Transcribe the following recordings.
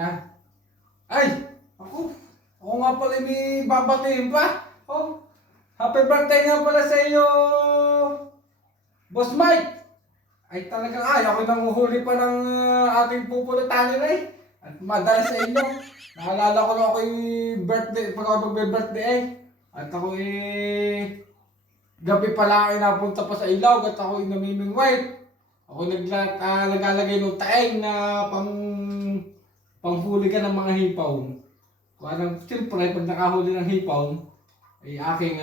Yan. Ay! Ako nga pala may babatiin pa. Oh, happy birthday nga pala sa iyo, Boss Mike! Ay talagang ayaw ko nang uhuli pa ng ating pupulutanin eh. At madala sa inyo. Naalala ko na ako'y birthday, pag ako magbe-birthday eh. At ako gabi pala ay napunta pa sa Ilog at ako namiming white. Ako naglalagay ng taeng na panghuli ka ng mga hipaw. Kung anong, siyempre, pag nakahuli ng hipaw, ay aking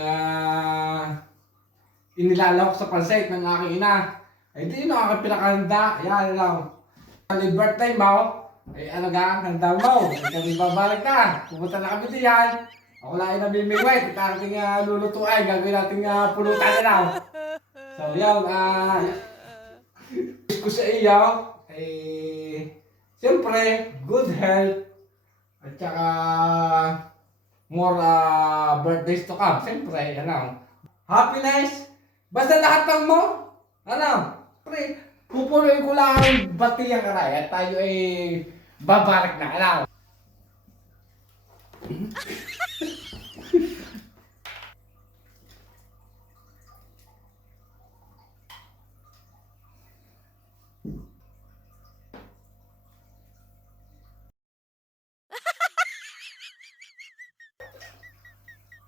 inilalawak sa pansait ng aking ina. Ay di yun ang aking pinakahanda. Ayan lang. Happy birthday mo. Ay ano ga, handa mo. Ay kami babalik na. Pupunta na kami diyan. Ako lang ay namimigway. At ating lulutuin. Gagawin natin pulutan na lang. So yun, wish ko sa iyo ay siyempre good health at saka more birthdays to come. Siyempre, ano, happiness. Basta lahat ng mo, ano, pre, pupuloy ko lang ang batiyang aray at tayo ay babarak na, ano.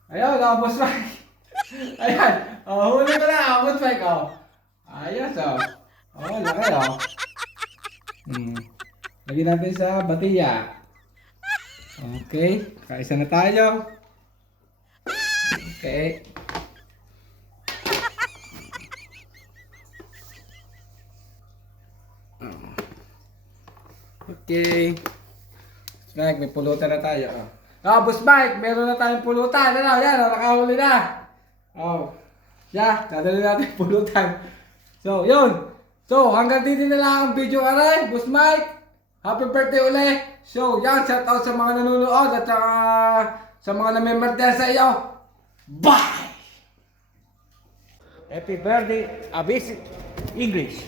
Ayun, Boss Mike. Ayan, huli ko na, Boss Mike, ayos, laki, lagyan natin sa batiya. Okay, kaisa na tayo. Okay. Okay. Boss Mike, may pulutan na tayo, Boss Mike, meron na tayong pulutan. Ano, yan, nakahuli na. Dadali natin yung pulutan. So, yun. So, hanggang dito na lang ang video aray. Boss Mike, happy birthday ulit. So, yan, shout out sa mga nanonood at sa mga namimerdel sa iyo. Bye! Happy birthday, Abis English.